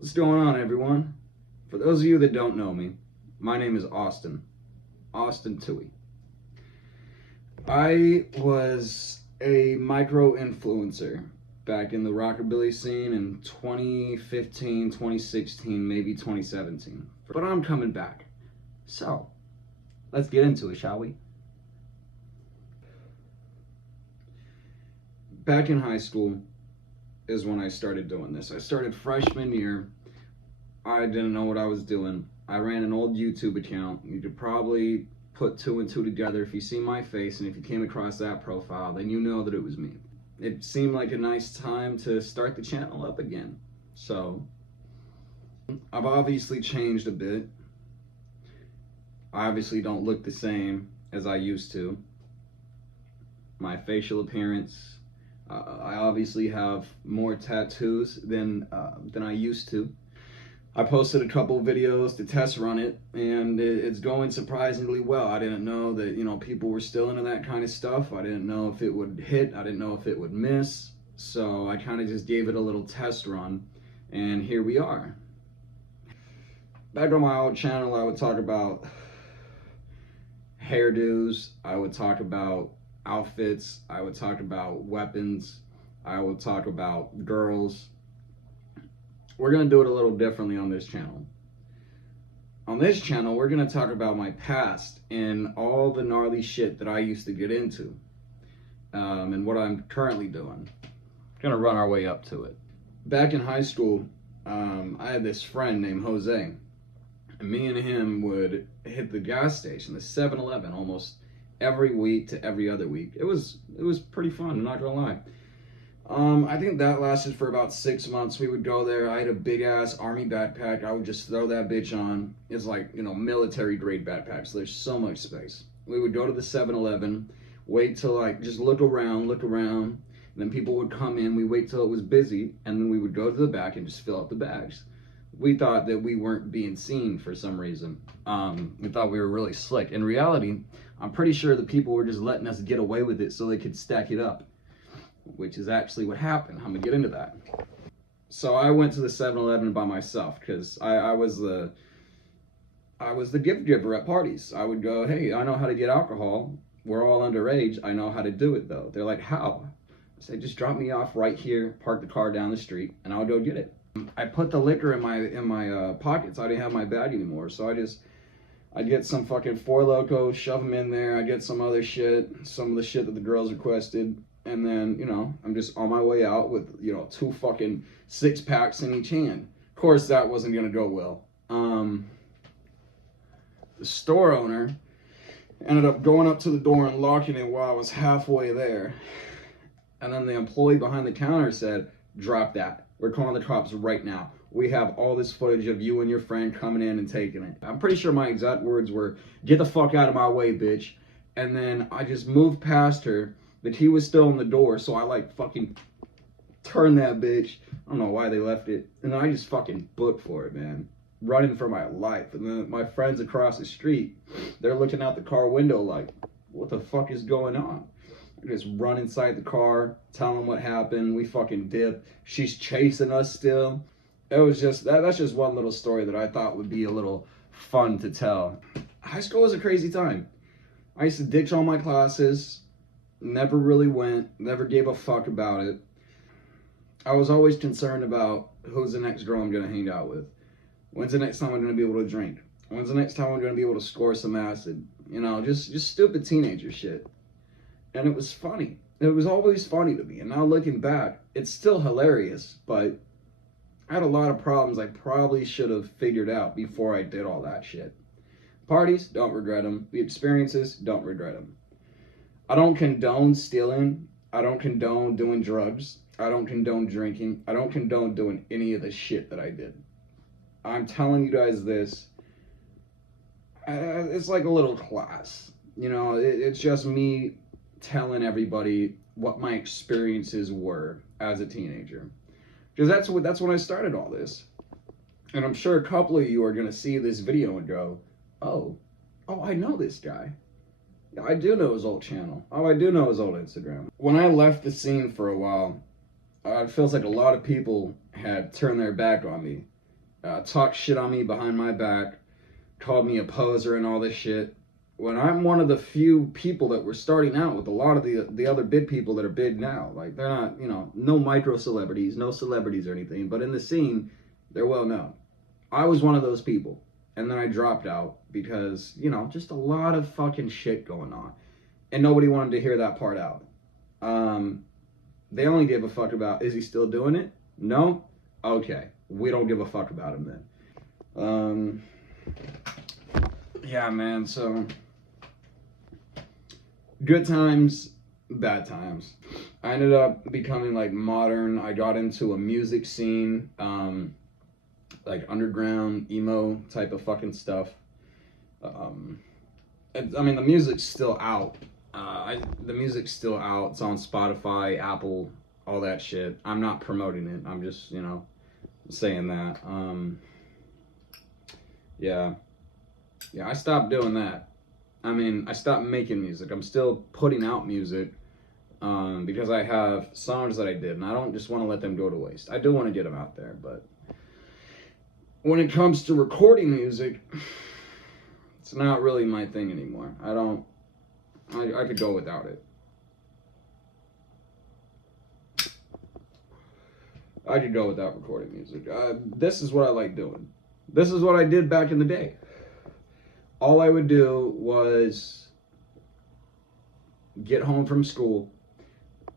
What's going on, everyone? For those of you that don't know me, my name is Austin Tui. I was a micro influencer back in the Rockabilly scene in 2015, 2016, maybe 2017. But I'm coming back. So, let's get into it, shall we? Back in high school is when I started doing this. I started freshman year. I didn't know what I was doing. I ran an old YouTube account. You could probably put two and two together if you see my face, and if you came across that profile, then you know that it was me. It seemed like a nice time to start the channel up again. So, I've obviously changed a bit. I obviously don't look the same as I used to. My facial appearance, I obviously have more tattoos than I used to. I posted a couple videos to test run it, and it's going surprisingly well. I didn't know that, people were still into that kind of stuff. I didn't know if it would hit. I didn't know if it would miss. So I kind of just gave it a little test run, and here we are. Back on my old channel, I would talk about hairdos. I would talk about outfits. I would talk about weapons. I would talk about girls. We're going to do it a little differently on this channel. On this channel, we're going to talk about my past and all the gnarly shit that I used to get into, and what I'm currently doing. Going to run our way up to it. Back in high school, I had this friend named Jose, and me and him would hit the gas station, the 7-Eleven, almost every week to every other week. It was pretty fun, I'm not going to lie. I think that lasted for about 6 months. We would go there. I had a big ass army backpack. I would just throw that bitch on. It's like, military grade backpack, so there's so much space. We would go to the 7-Eleven, wait till just look around, and then people would come in. We wait till it was busy, and then we would go to the back and just fill up the bags. We thought that we weren't being seen for some reason. We thought we were really slick. In reality, I'm pretty sure the people were just letting us get away with it so they could stack it up, which is actually what happened. I'm gonna get into that. So I went to the 7-Eleven by myself because I was the gift giver at parties. I would go, hey, I know how to get alcohol. We're all underage. I know how to do it though. They're like, how? I said, just drop me off right here, park the car down the street, and I'll go get it. I put the liquor in my pockets. I didn't have my bag anymore, so I'd get some fucking Four Loko, shove them in there. I'd get some other shit, some of the shit that the girls requested. And then, I'm just on my way out with, 2 fucking 6-packs in each hand. Of course, that wasn't going to go well. The store owner ended up going up to the door and locking it while I was halfway there. And then the employee behind the counter said, drop that. We're calling the cops right now. We have all this footage of you and your friend coming in and taking it. I'm pretty sure my exact words were, get the fuck out of my way, bitch. And then I just moved past her. The key was still in the door, so I fucking turned that bitch. I don't know why they left it. And I just fucking booked for it, man. Running for my life. And then my friends across the street, they're looking out the car window like, what the fuck is going on? I just run inside the car, tell them what happened. We fucking dip. She's chasing us still. It was just, that's just one little story that I thought would be a little fun to tell. High school was a crazy time. I used to ditch all my classes. Never really went, never gave a fuck about it. I was always concerned about who's the next girl I'm gonna hang out with. When's the next time I'm gonna be able to drink? When's the next time I'm gonna be able to score some acid? Just stupid teenager shit. And it was funny. It was always funny to me. And now looking back, it's still hilarious, but I had a lot of problems I probably should have figured out before I did all that shit. Parties, don't regret them. The experiences, don't regret them. I don't condone stealing. I don't condone doing drugs. I don't condone drinking. I don't condone doing any of the shit that I did. I'm telling you guys this. It's like a little class. It's just me telling everybody what my experiences were as a teenager. Because that's when I started all this. And I'm sure a couple of you are going to see this video and go, oh, I know this guy. I do know his old channel. Oh, I do know his old Instagram. When I left the scene for a while, it feels like a lot of people had turned their back on me. talked shit on me behind my back, called me a poser and all this shit. When I'm one of the few people that were starting out with a lot of the other big people that are big now. Like, they're not, no micro celebrities, no celebrities or anything, but in the scene, they're well known. I was one of those people. And then I dropped out because, just a lot of fucking shit going on. And nobody wanted to hear that part out. They only gave a fuck about, is he still doing it? No? Okay. We don't give a fuck about him then. Yeah, man, so good times, bad times. I ended up becoming like modern. I got into a music scene, like underground emo type of fucking stuff. The music's still out. The music's still out. It's on Spotify, Apple, all that shit. I'm not promoting it. I'm just, saying that. Yeah, I stopped doing that. I stopped making music. I'm still putting out music because I have songs that I did, and I don't just want to let them go to waste. I do want to get them out there, but when it comes to recording music, it's not really my thing anymore. I could go without it. I could go without recording music. This is what I like doing. This is what I did back in the day. All I would do was get home from school,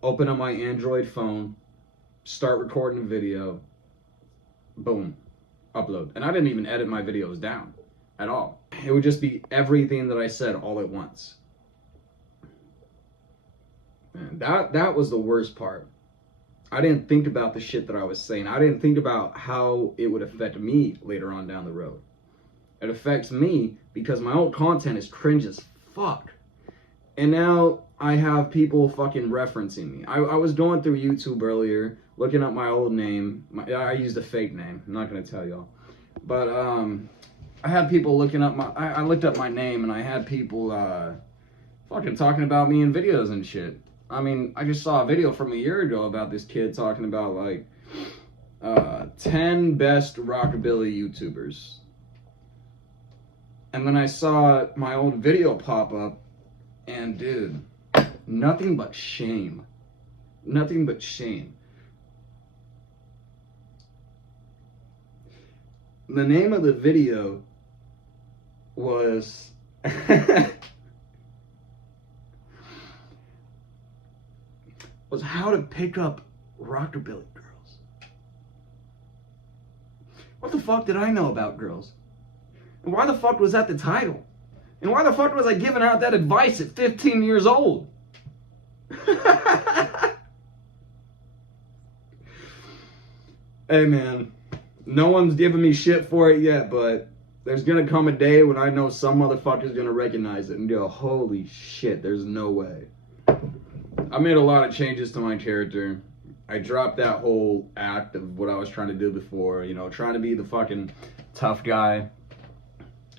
open up my Android phone, start recording a video, boom, upload. And I didn't even edit my videos down at all. It would just be everything that I said all at once. And that was the worst part. I didn't think about the shit that I was saying. I didn't think about how it would affect me later on down the road. It affects me because my old content is cringe as fuck. And now I have people fucking referencing me. I was going through YouTube earlier, looking up my old name. I used a fake name. I'm not going to tell y'all. But I had people looking up I looked up my name, and I had people fucking talking about me in videos and shit. I just saw a video from a year ago about this kid talking about, like, 10 best Rockabilly YouTubers. And then I saw my old video pop up, and dude, nothing but shame. Nothing but shame. The name of the video was was how to pick up Rockabilly girls. What the fuck did I know about girls? And why the fuck was that the title? And why the fuck was I giving out that advice at 15 years old? Hey man, no one's giving me shit for it yet, but there's gonna come a day when I know some motherfucker's gonna recognize it and go, holy shit, there's no way. I made a lot of changes to my character. I dropped that whole act of what I was trying to do before, trying to be the fucking tough guy,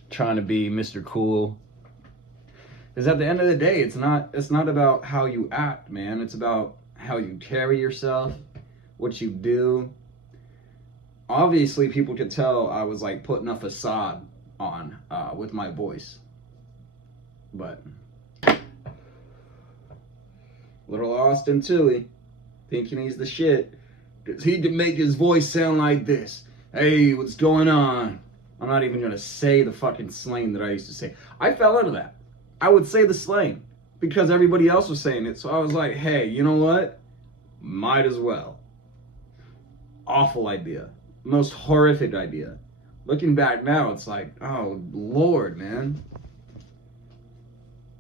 trying to be Mr. Cool. Because at the end of the day, it's not about how you act, man. It's about how you carry yourself, what you do. Obviously, people could tell I was like putting a facade on with my voice. But little Austin Toohey, thinking he's the shit, because he can make his voice sound like this. Hey, what's going on? I'm not even going to say the fucking slang that I used to say. I fell into that. I would say the slang because everybody else was saying it. So I was like, hey, you know what? Might as well. Awful idea. Most horrific idea. Looking back now, it's like, oh, Lord, man.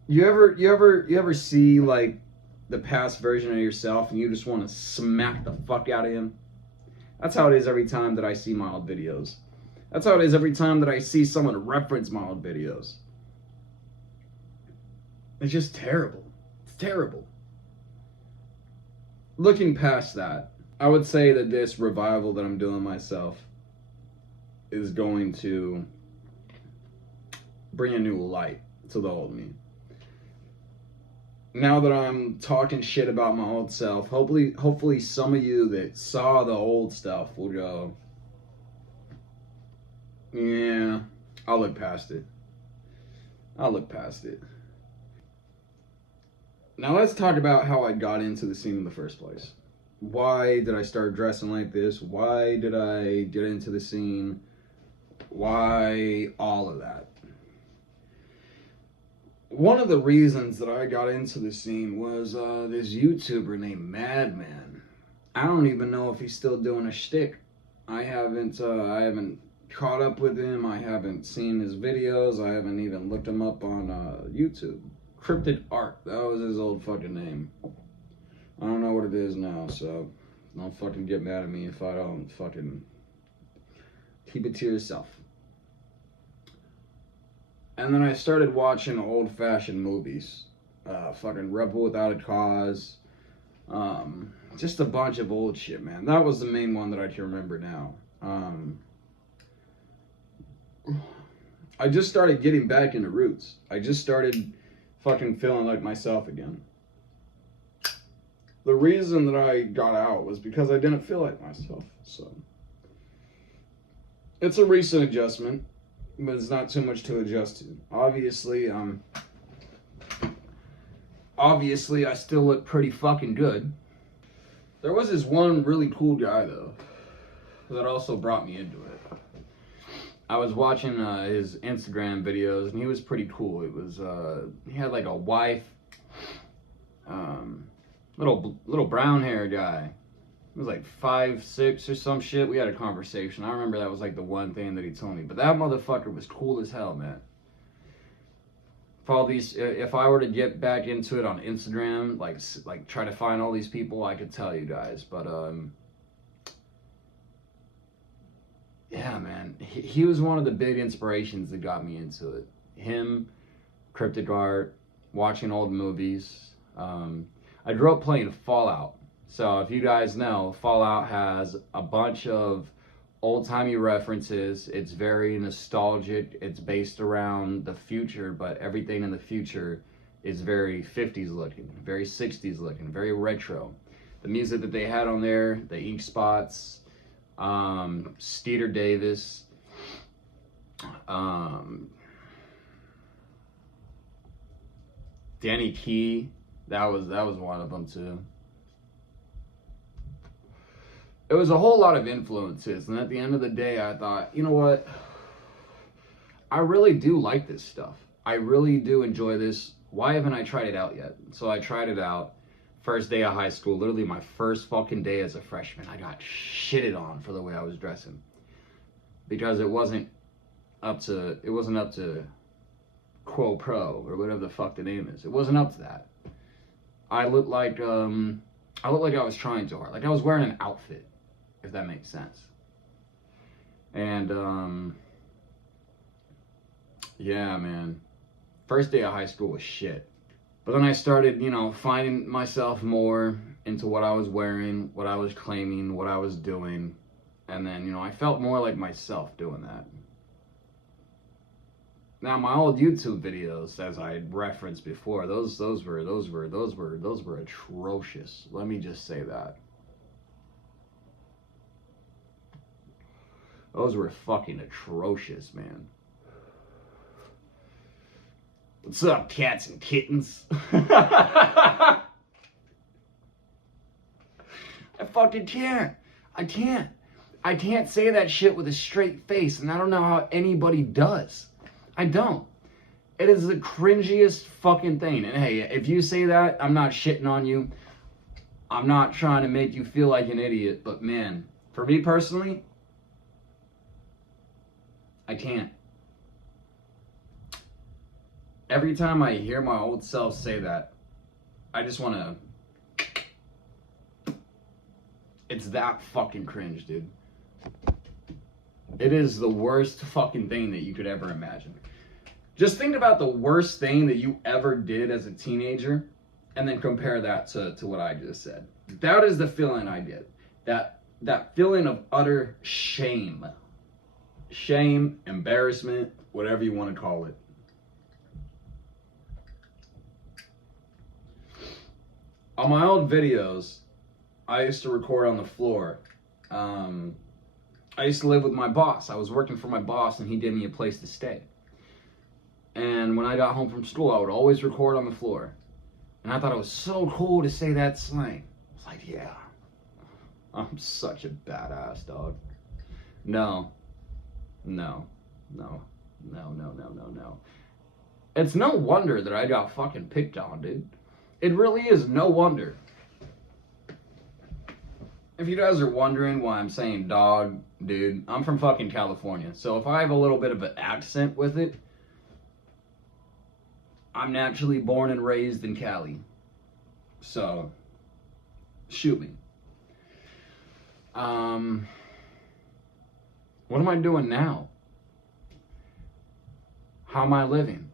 You ever see, like, the past version of yourself and you just want to smack the fuck out of him? That's how it is every time that I see my old videos. That's how it is every time that I see someone reference my old videos. It's just terrible. It's terrible. Looking past that, I would say that this revival that I'm doing myself is going to bring a new light to the old me. Now that I'm talking shit about my old self, hopefully some of you that saw the old stuff will go, Yeah, I'll look past it. I'll look past it. Now let's talk about how I got into the scene in the first place. Why did I start dressing like this? Why did I get into the scene? Why all of that? One of the reasons that I got into the scene was this YouTuber named Madman. I don't even know if he's still doing a shtick. I haven't caught up with him. I haven't seen his videos. I haven't even looked him up on YouTube. Cryptid Art, that was his old fucking name. I don't know what it is now, so don't fucking get mad at me if I don't fucking keep it to yourself. And then I started watching old-fashioned movies. Fucking Rebel Without a Cause. Just a bunch of old shit, man. That was the main one that I can remember now. I just started getting back into roots. I just started fucking feeling like myself again. The reason that I got out was because I didn't feel like myself. So it's a recent adjustment, but it's not too much to adjust to. Obviously I still look pretty fucking good. There was this one really cool guy though that also brought me into it. I was watching his Instagram videos and he was pretty cool. It was he had like a wife, little brown hair guy. He was like 5'6" or some shit. We had a conversation. I remember that was like the one thing that he told me. But that motherfucker was cool as hell, man. If I were to get back into it on Instagram, like try to find all these people, I could tell you guys. But yeah, man, he was one of the big inspirations that got me into it. Him, Cryptic Art, watching old movies. I grew up playing Fallout. So if you guys know, Fallout has a bunch of old-timey references. It's very nostalgic. It's based around the future, but everything in the future is very 50s looking, very 60s looking, very retro. The music that they had on there, the ink spots, Skeeter Davis, Danny Key, that was one of them too. It was a whole lot of influences, and at the end of the day, I thought, you know what? I really do like this stuff. I really do enjoy this. Why haven't I tried it out yet? So I tried it out. First day of high school, literally my first fucking day as a freshman, I got shitted on for the way I was dressing. Because it wasn't up to Quo Pro, or whatever the fuck the name is. It wasn't up to that. I looked like I was trying too hard. Like I was wearing an outfit, if that makes sense. And yeah, man. First day of high school was shit. But then I started, finding myself more into what I was wearing, what I was claiming, what I was doing. And then, I felt more like myself doing that. Now, my old YouTube videos, as I referenced before, those were atrocious. Let me just say that. Those were fucking atrocious, man. What's up, cats and kittens? I fucking can't. I can't say that shit with a straight face, and I don't know how anybody does. I don't. It is the cringiest fucking thing. And hey, if you say that, I'm not shitting on you. I'm not trying to make you feel like an idiot, but man, for me personally, I can't. Every time I hear my old self say that, I just want to... It's that fucking cringe, dude. It is the worst fucking thing that you could ever imagine. Just think about the worst thing that you ever did as a teenager, and then compare that to what I just said. That is the feeling I get. That feeling of utter shame. Shame, embarrassment, whatever you want to call it. On my old videos, I used to record on the floor. I used to live with my boss. I was working for my boss, and he gave me a place to stay. And when I got home from school, I would always record on the floor. And I thought it was so cool to say that slang. I was like, yeah, I'm such a badass, dog. No. It's no wonder that I got fucking picked on, dude. It really is no wonder. If you guys are wondering why I'm saying dog, dude, I'm from fucking California. So if I have a little bit of an accent with it, I'm naturally born and raised in Cali. So, shoot me. What am I doing now? How am I living?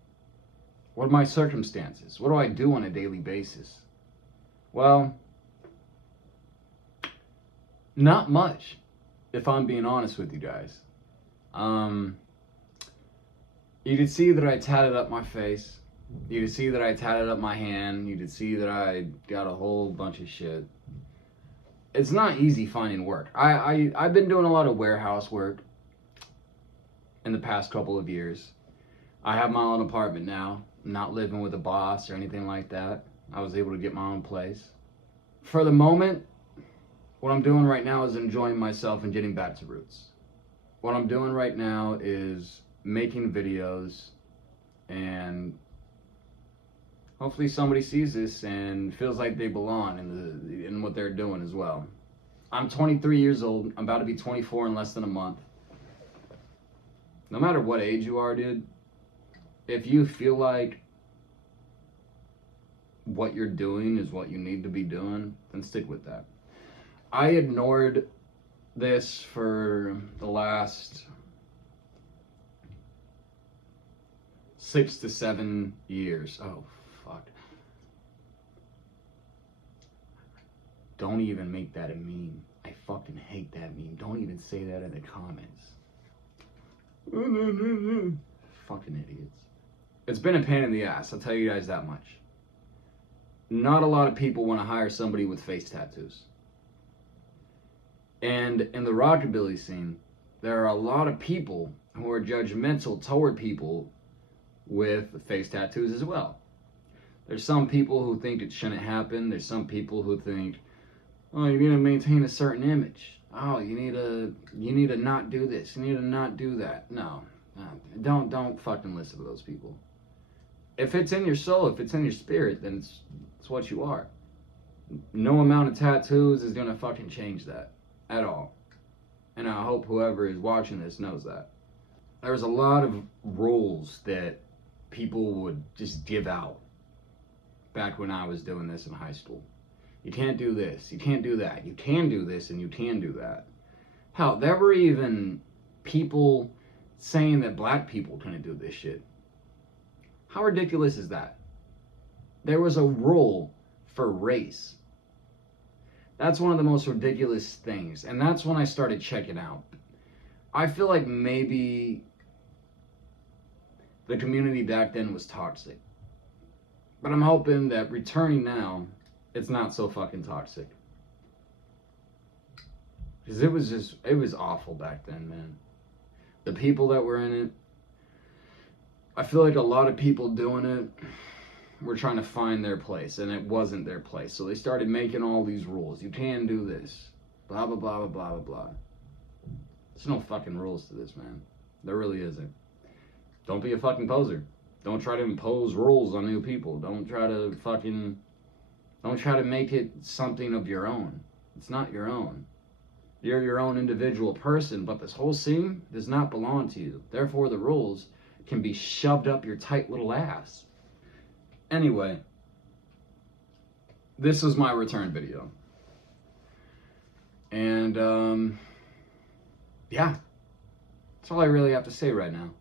What are my circumstances? What do I do on a daily basis? Well, not much, if I'm being honest with you guys. You could see that I tatted up my face. You could see that I tatted up my hand. You could see that I got a whole bunch of shit. It's not easy finding work. I've been doing a lot of warehouse work in the past couple of years. I have my own apartment now. I'm not living with a boss or anything like that. I was able to get my own place. For the moment, what I'm doing right now is enjoying myself and getting back to roots. What I'm doing right now is making videos, and hopefully somebody sees this and feels like they belong in what they're doing as well. I'm 23 years old. I'm about to be 24 in less than a month. No matter what age you are, dude, if you feel like what you're doing is what you need to be doing, then stick with that. I ignored this for the last 6 to 7 years. Oh, fuck. Don't even make that a meme. I fucking hate that meme. Don't even say that in the comments. Fucking idiots. It's been a pain in the ass, I'll tell you guys that much. Not a lot of people want to hire somebody with face tattoos. And in the rockabilly scene, there are a lot of people who are judgmental toward people with face tattoos as well. There's some people who think it shouldn't happen. There's some people who think, oh, you need to maintain a certain image. Oh, you need to not do this. You need to not do that. No, don't fucking listen to those people. If it's in your soul, if it's in your spirit, then it's what you are. No amount of tattoos is gonna fucking change that at all. And I hope whoever is watching this knows that. There's a lot of rules that people would just give out back when I was doing this in high school. You can't do this, you can't do that, you can do this, and you can do that. Hell, there were even people saying that black people couldn't do this shit. How ridiculous is that? There was a rule for race. That's one of the most ridiculous things, and that's when I started checking out. I feel like maybe the community back then was toxic. But I'm hoping that returning now, it's not so fucking toxic. Because it was awful back then, man. The people that were in it, I feel like a lot of people doing it were trying to find their place, and it wasn't their place. So they started making all these rules. You can do this. Blah, blah, blah, blah, blah, blah, blah. There's no fucking rules to this, man. There really isn't. Don't be a fucking poser. Don't try to impose rules on new people. Don't try to make it something of your own. It's not your own. You're your own individual person, but this whole scene does not belong to you. Therefore, the rules can be shoved up your tight little ass. Anyway, this is my return video. And, yeah. That's all I really have to say right now.